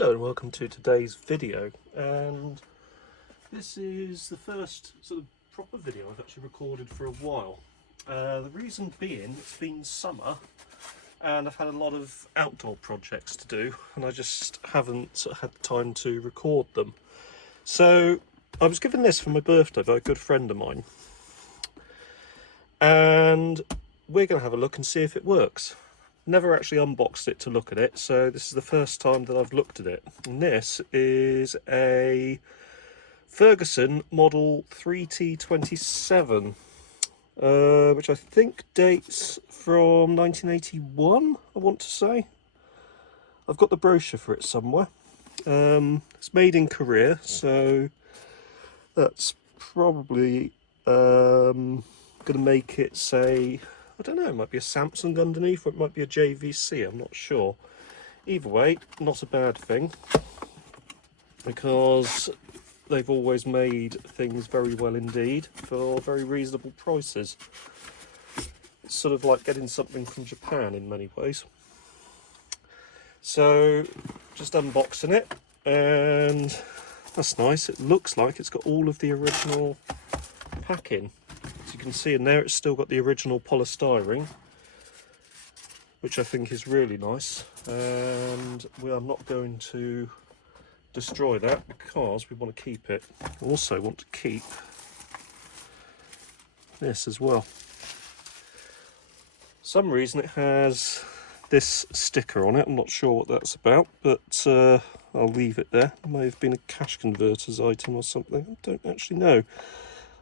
Hello and welcome to today's video, and this is the first sort of proper video I've actually recorded for a while. The reason being, it's been summer and I've had a lot of outdoor projects to do and I just haven't sort of had the time to record them. So I was given this for my birthday by a good friend of mine, and we're going to have a look and see if it works. Never actually unboxed it to look at it, so this is the first time that I've looked at it. And this is a Ferguson model 3T27, which I think dates from 1981, I want to say. I've got the brochure for it somewhere. It's made in Korea, so that's probably going to make it say, I don't know, it might be a Samsung underneath, or it might be a JVC, I'm not sure. Either way, not a bad thing, because they've always made things very well indeed for very reasonable prices. It's sort of like getting something from Japan in many ways. So, just unboxing it, and that's nice. It looks like it's got all of the original packing. You can see in there it's still got the original polystyrene, which I think is really nice, and we are not going to destroy that because we want to keep it. We also want to keep this as well. For some reason it has this sticker on it. I'm not sure what that's about, but I'll leave it there. It may have been a cash converters item or something, I don't actually know.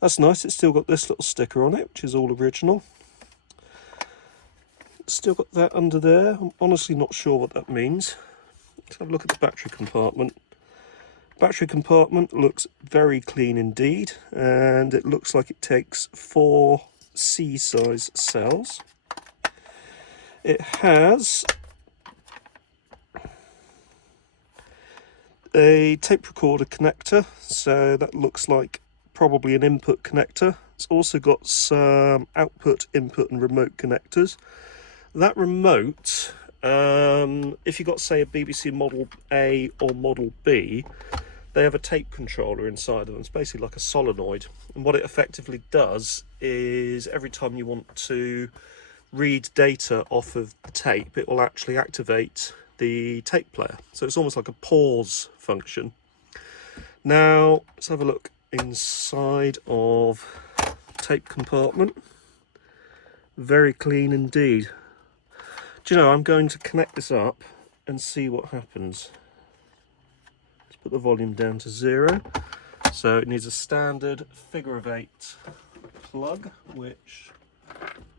That's nice. It's still got this little sticker on it, which is all original. It's still got that under there. I'm honestly not sure what that means. Let's have a look at the battery compartment. Battery compartment looks very clean indeed, and it looks like it takes 4 C-size cells. It has a tape recorder connector, so that looks like probably an input connector. It's also got some output, input and remote connectors. That remote, if you got say a BBC Model A or Model B, they have a tape controller inside of them. It's basically like a solenoid, and what it effectively does is every time you want to read data off of the tape, it will actually activate the tape player. So it's almost like a pause function. Now let's have a look inside of tape compartment. Very clean indeed. Do you know, I'm going to connect this up and see what happens. Let's put the volume down to 0. So it needs a standard figure of 8 plug, which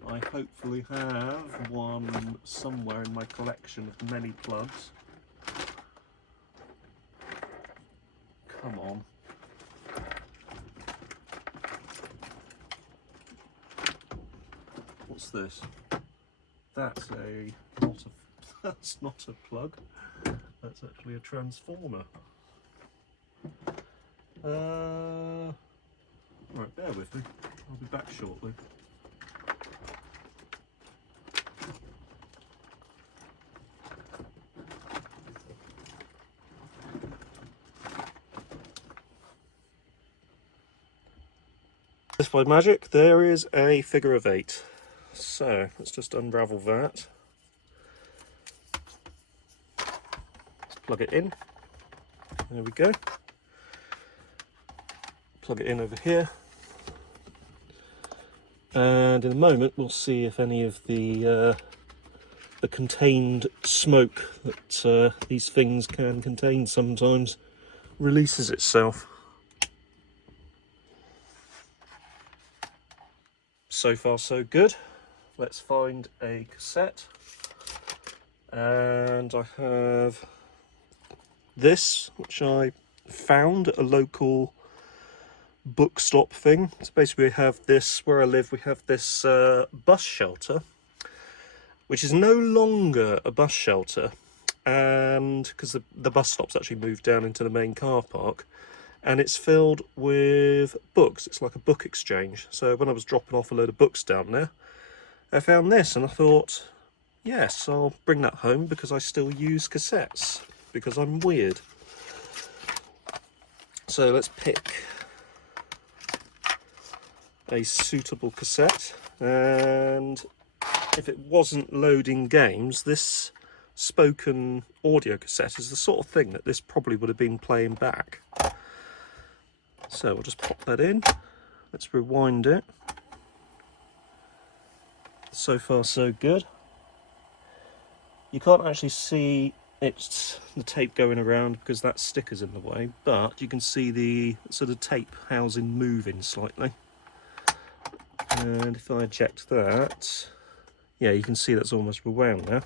I hopefully have one somewhere in my collection of many plugs. Come on. What's this? That's not a plug. That's actually a transformer. Right, bear with me. I'll be back shortly. Just by magic, there is a figure of 8. So let's just unravel that. Let's plug it in. There we go. Plug it in over here. And in a moment we'll see if any of the contained smoke that these things can contain sometimes releases itself. So far so good. Let's find a cassette, and I have this, which I found at a local bookstop thing. So basically we have this, where I live, we have this bus shelter, which is no longer a bus shelter, and because the bus stop's actually moved down into the main car park, and it's filled with books. It's like a book exchange. So when I was dropping off a load of books down there, I found this and I thought, yes, I'll bring that home because I still use cassettes. because I'm weird. So let's pick a suitable cassette, and if it wasn't loading games, this spoken audio cassette is the sort of thing that this probably would have been playing back. So we'll just pop that in. Let's rewind it. So far so good. You can't actually see it's the tape going around because that sticker's in the way, but you can see the sort of tape housing moving slightly. And if I eject that, yeah, you can see that's almost rewound now.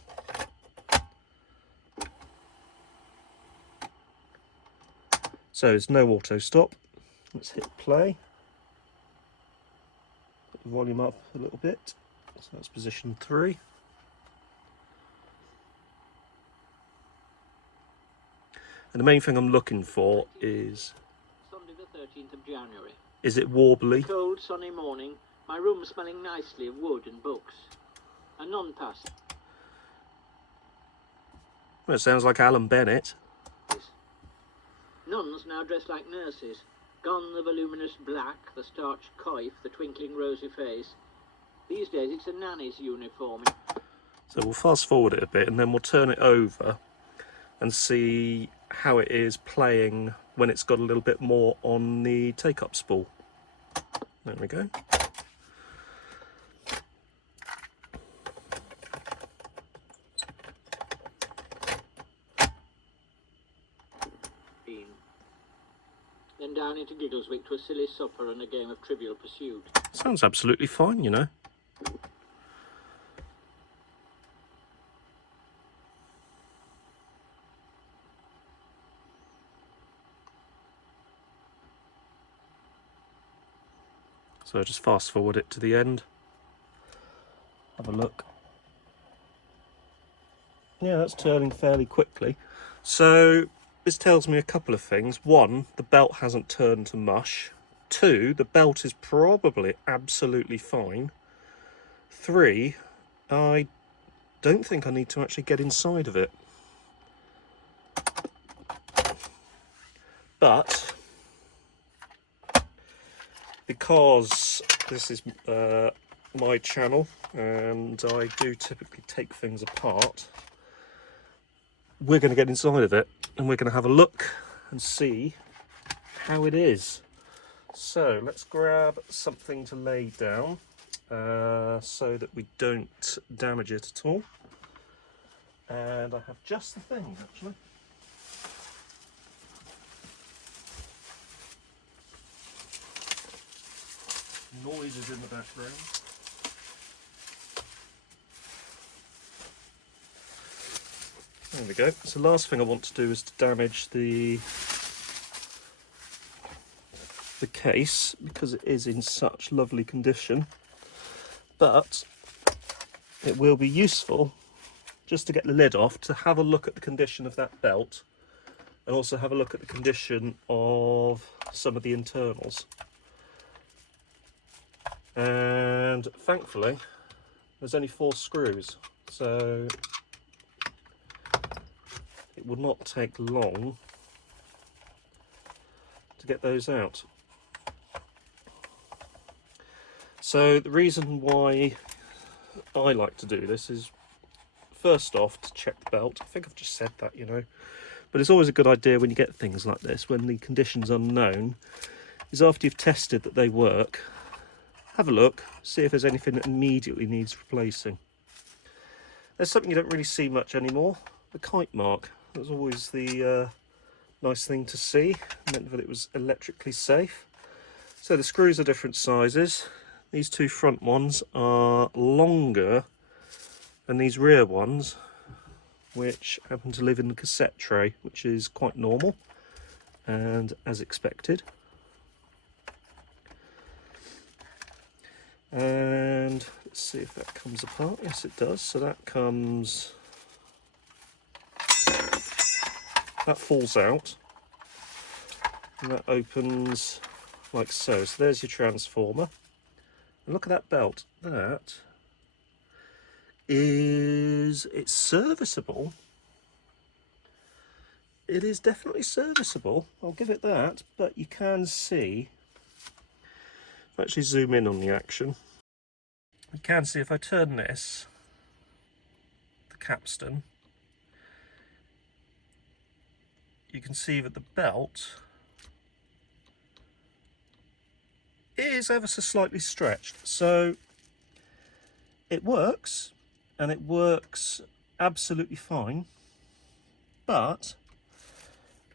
So there's no auto stop. Let's hit play. Put the volume up a little bit. So that's position 3. And the main thing I'm looking for is... Sunday the 13th of January. Is it warbly? Cold, sunny morning. My room smelling nicely of wood and books. A nun passed. Well, it sounds like Alan Bennett. Nuns now dressed like nurses. Gone the voluminous black, the starched coif, the twinkling rosy face. These days it's a nanny's uniform. So we'll fast forward it a bit and then we'll turn it over and see how it is playing when it's got a little bit more on the take-up spool. There we go. Then down into Giggleswick to a silly supper and a game of Trivial Pursuit. Sounds absolutely fine, you know. So just fast forward it to the end. Have a look. Yeah, that's turning fairly quickly. So this tells me a couple of things. 1, the belt hasn't turned to mush. 2, the belt is probably absolutely fine. 3, I don't think I need to actually get inside of it. But because this is my channel and I do typically take things apart, we're going to get inside of it and we're going to have a look and see how it is. So let's grab something to lay down so that we don't damage it at all. And I have just the thing actually. Noises in the background. There we go. So the last thing I want to do is to damage the case because it is in such lovely condition. But it will be useful just to get the lid off to have a look at the condition of that belt and also have a look at the condition of some of the internals. And thankfully there's only 4 screws, so it would not take long to get those out. So the reason why I like to do this is first off to check the belt. I think I've just said that, you know, but it's always a good idea when you get things like this, when the condition's unknown, is after you've tested that they work, have a look, see if there's anything that immediately needs replacing. There's something you don't really see much anymore, the kite mark. That was always the nice thing to see, it meant that it was electrically safe. So the screws are different sizes. These 2 front ones are longer than these rear ones, which happen to live in the cassette tray, which is quite normal and as expected. And let's see if that comes apart. Yes, it does. So that comes, that falls out and that opens like so. So there's your transformer. And look at that belt. That is, it's serviceable. it is definitely serviceable, I'll give it that, but you can see, if I actually zoom in on the action, you can see if I turn this, the capstan, you can see that the belt is ever so slightly stretched. So it works, and it works absolutely fine, but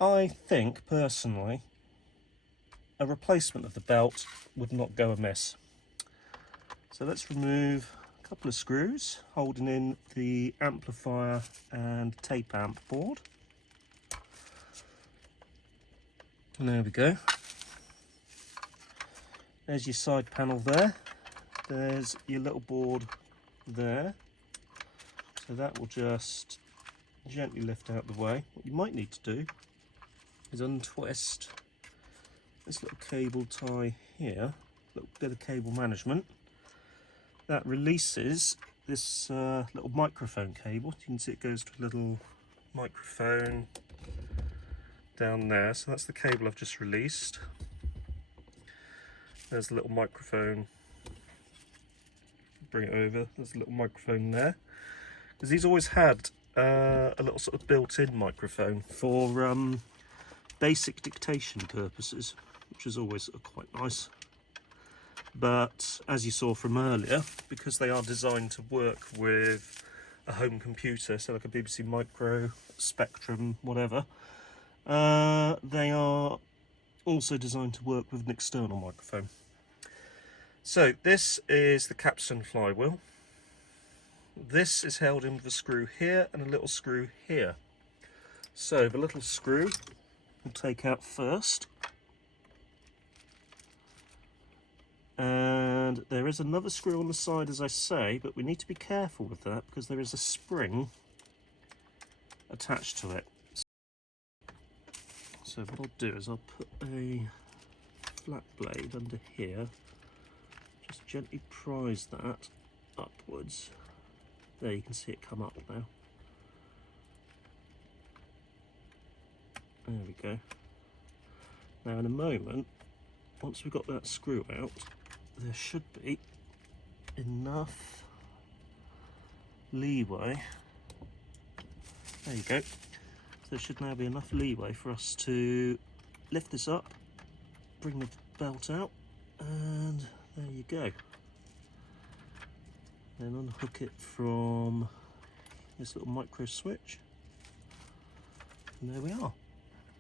I think personally a replacement of the belt would not go amiss. So let's remove a couple of screws holding in the amplifier and tape amp board. And there we go. There's your side panel there. There's your little board there. So that will just gently lift out the way. What you might need to do is untwist this little cable tie here, a little bit of cable management. That releases this little microphone cable. You can see it goes to a little microphone down there. So that's the cable I've just released. There's the little microphone. Bring it over. There's a little microphone there. Because these always had a little sort of built-in microphone for basic dictation purposes, which is always quite nice. But as you saw from earlier, because they are designed to work with a home computer, so like a BBC Micro, Spectrum, whatever, they are also designed to work with an external microphone. So this is the capstan flywheel. This is held in with a screw here and a little screw here. So the little screw we'll take out first. And there is another screw on the side, as I say, but we need to be careful with that because there is a spring attached to it. So what I'll do is I'll put a flat blade under here, just gently prise that upwards. There, you can see it come up now. There we go. Now in a moment, once we've got that screw out, there should be enough leeway. There you go. So there should now be enough leeway for us to lift this up, bring the belt out, and there you go. Then unhook it from this little micro switch, and there we are.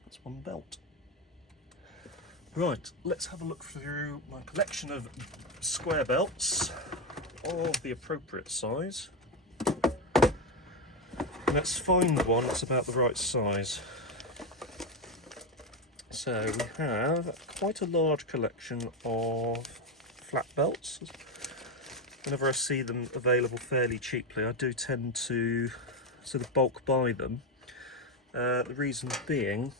That's one belt. Right, let's have a look through my collection of square belts of the appropriate size. Let's find one that's about the right size. So we have quite a large collection of flat belts. Whenever I see them available fairly cheaply, I do tend to sort of bulk buy them. The reason being,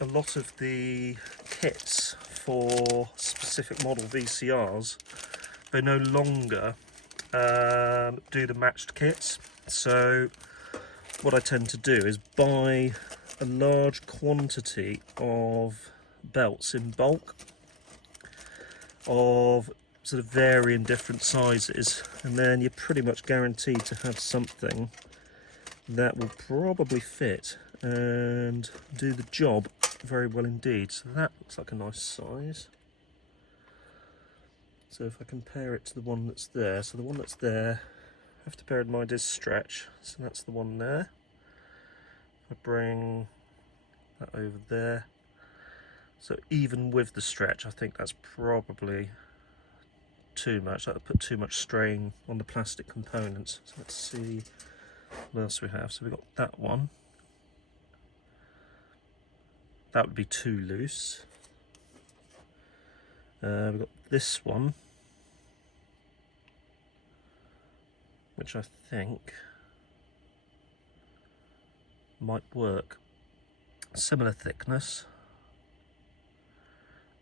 a lot of the kits for specific model VCRs, they no longer do the matched kits. So what I tend to do is buy a large quantity of belts in bulk of sort of varying different sizes, and then you're pretty much guaranteed to have something that will probably fit and do the job very well indeed. So that looks like a nice size. So if I compare it to the one that's there, so the one that's there, I have to bear in mind is stretch, so that's the one there. If I bring that over there, so even with the stretch, I think that's probably too much. That would put too much strain on the plastic components. So let's see what else we have. So we've got that one. That would be too loose. We've got this one, which I think might work. Similar thickness.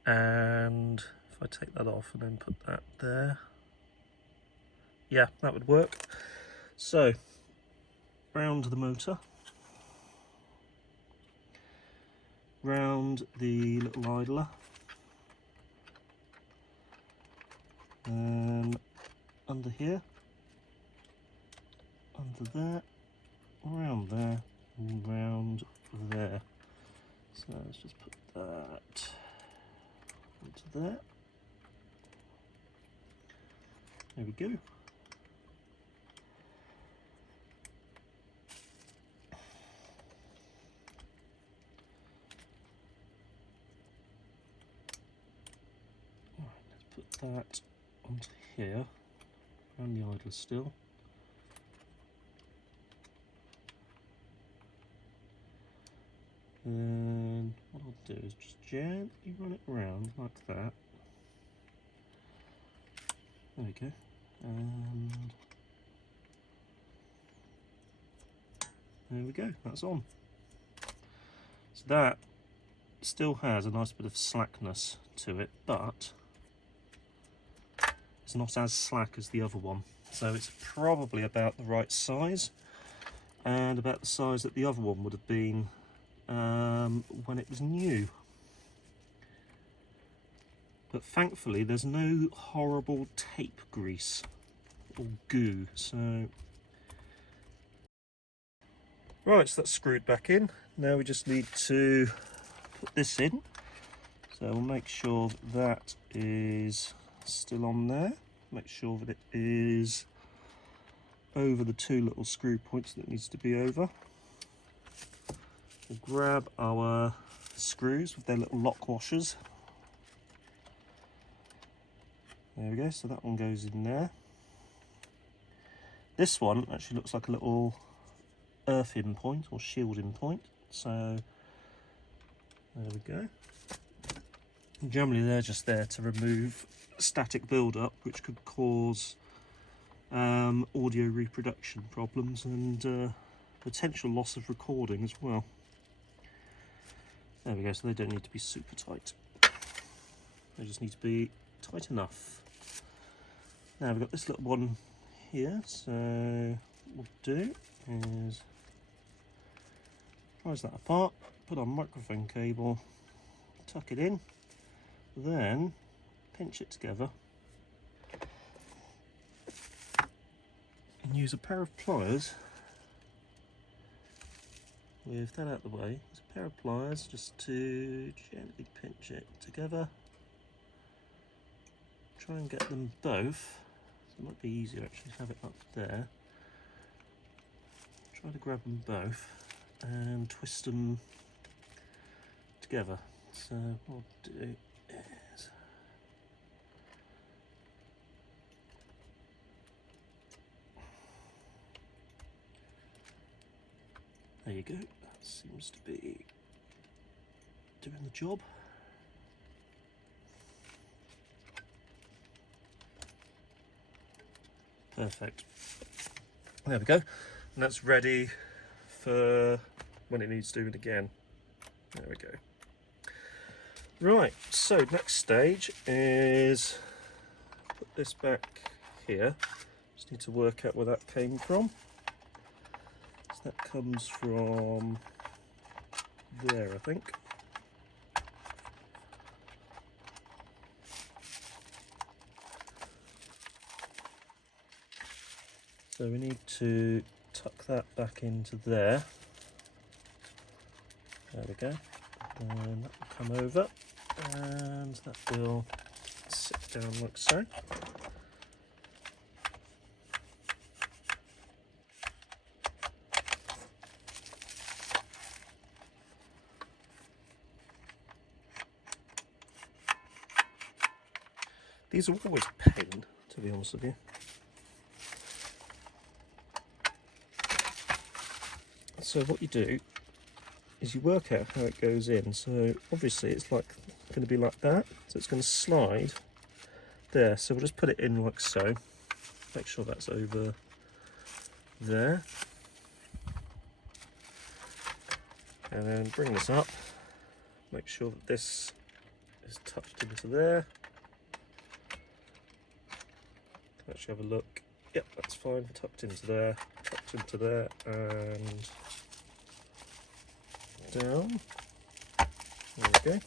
And if I take that off and then put that there, yeah, that would work. So round the motor, round the little idler, and under here, under there, around there, and round there. So let's just put that onto there. There we go. That onto here, around the idler still. Then what I'll do is just gently run it around like that. There we go. And there we go, that's on. So that still has a nice bit of slackness to it, but it's not as slack as the other one, so it's probably about the right size and about the size that the other one would have been when it was new. But thankfully there's no horrible tape grease or goo, so right, so that's screwed back in. Now we just need to put this in, so we'll make sure that is still on there. Make sure that it is over the two little screw points that it needs to be over. We'll grab our screws with their little lock washers. There we go, so that one goes in there. This one actually looks like a little earthing point or shielding point, so there we go. Generally they're just there to remove static build-up which could cause audio reproduction problems and potential loss of recording as well. There we go, so they don't need to be super tight. They just need to be tight enough. Now we've got this little one here, so what we'll do is prise that apart, put on microphone cable, tuck it in, then pinch it together and use a pair of pliers with that out of the way. Use a pair of pliers just to gently pinch it together. Try and get them both. So it might be easier actually to have it up there. Try to grab them both and twist them together. So what I'll do is there you go, that seems to be doing the job. Perfect. There we go, and that's ready for when it needs doing again. There we go. Right, so next stage is put this back here. Just need to work out where that came from. So that comes from there, I think. So we need to tuck that back into there. There we go. And that will come over and that will sit down like so. These are always a pain, to be honest with you. So what you do is you work out how it goes in. So obviously it's like going to be like that, so it's going to slide there. So we'll just put it in like so. Make sure that's over there, and then bring this up. Make sure that this is tucked into there. Actually have a look. Yep, that's fine. Tucked into there, and down. There we go.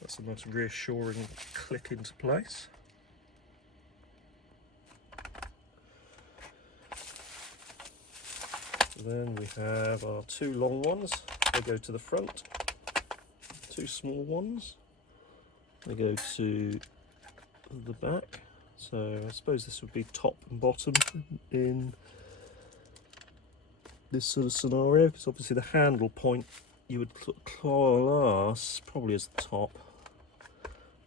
That's a nice reassuring click into place. Then we have our two long ones, they go to the front. Two small ones, they go to the back. So I suppose this would be top and bottom in this sort of scenario, because obviously the handle point you would class probably as the top,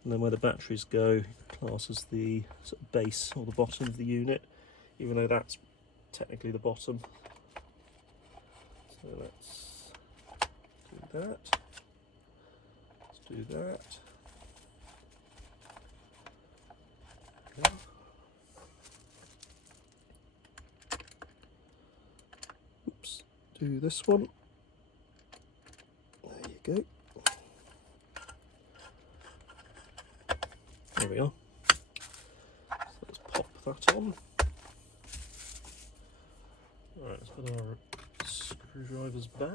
and then where the batteries go, class as the sort of base or the bottom of the unit, even though that's technically the bottom. So let's do that. Let's do that. Okay. Oops. Do this one. There you go. There we are. So let's pop that on. Alright, let's put our screwdrivers back.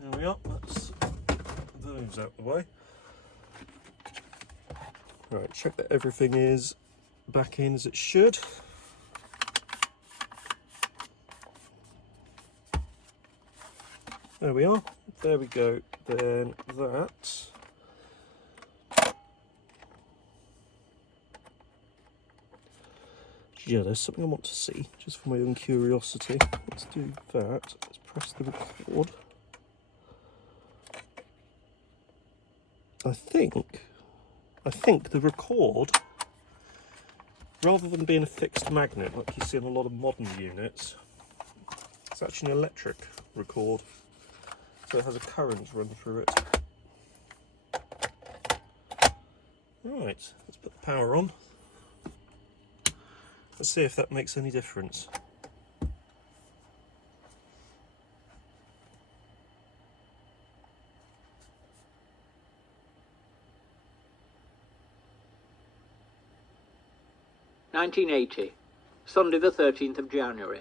There we are, that's those out the way. Right, check that everything is back in as it should. There we are, there we go. Then that. Yeah, there's something I want to see, just for my own curiosity. Let's do that. Let's press the record. I think the record, rather than being a fixed magnet like you see in a lot of modern units, it's actually an electric record, so it has a current run through it. Right, let's put the power on. Let's see if that makes any difference. (1980), Sunday the 13th of January.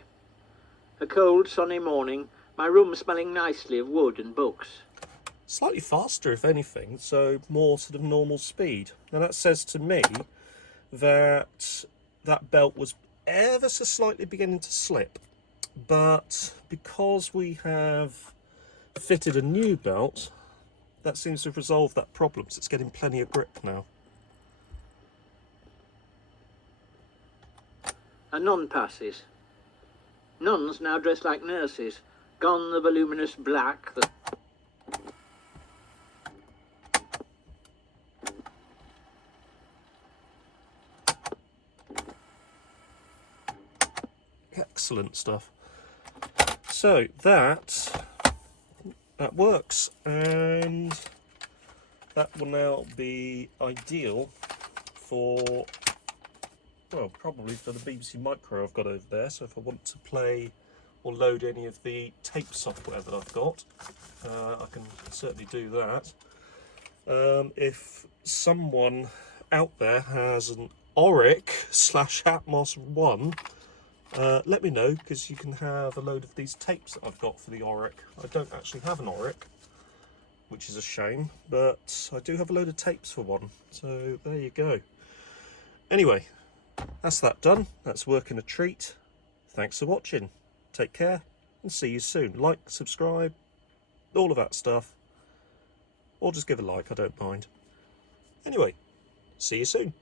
A cold, sunny morning, my room smelling nicely of wood and books. Slightly faster, if anything, so more sort of normal speed. Now that says to me that that belt was ever so slightly beginning to slip, but because we have fitted a new belt, that seems to have resolved that problem, so it's getting plenty of grip now. A nun passes. Nuns now dressed like nurses. Gone the voluminous black, the... Excellent stuff. So that works, and that will now be ideal for, well, probably for the BBC Micro I've got over there. So if I want to play or load any of the tape software that I've got, I can certainly do that. If someone out there has an Auric /Atmos 1, let me know, because you can have a load of these tapes that I've got for the Auric. I don't actually have an Auric, which is a shame, but I do have a load of tapes for one, so there you go. Anyway, that's that done. That's working a treat. Thanks for watching. Take care and see you soon. Like, subscribe, all of that stuff, or just give a like, I don't mind. Anyway, see you soon.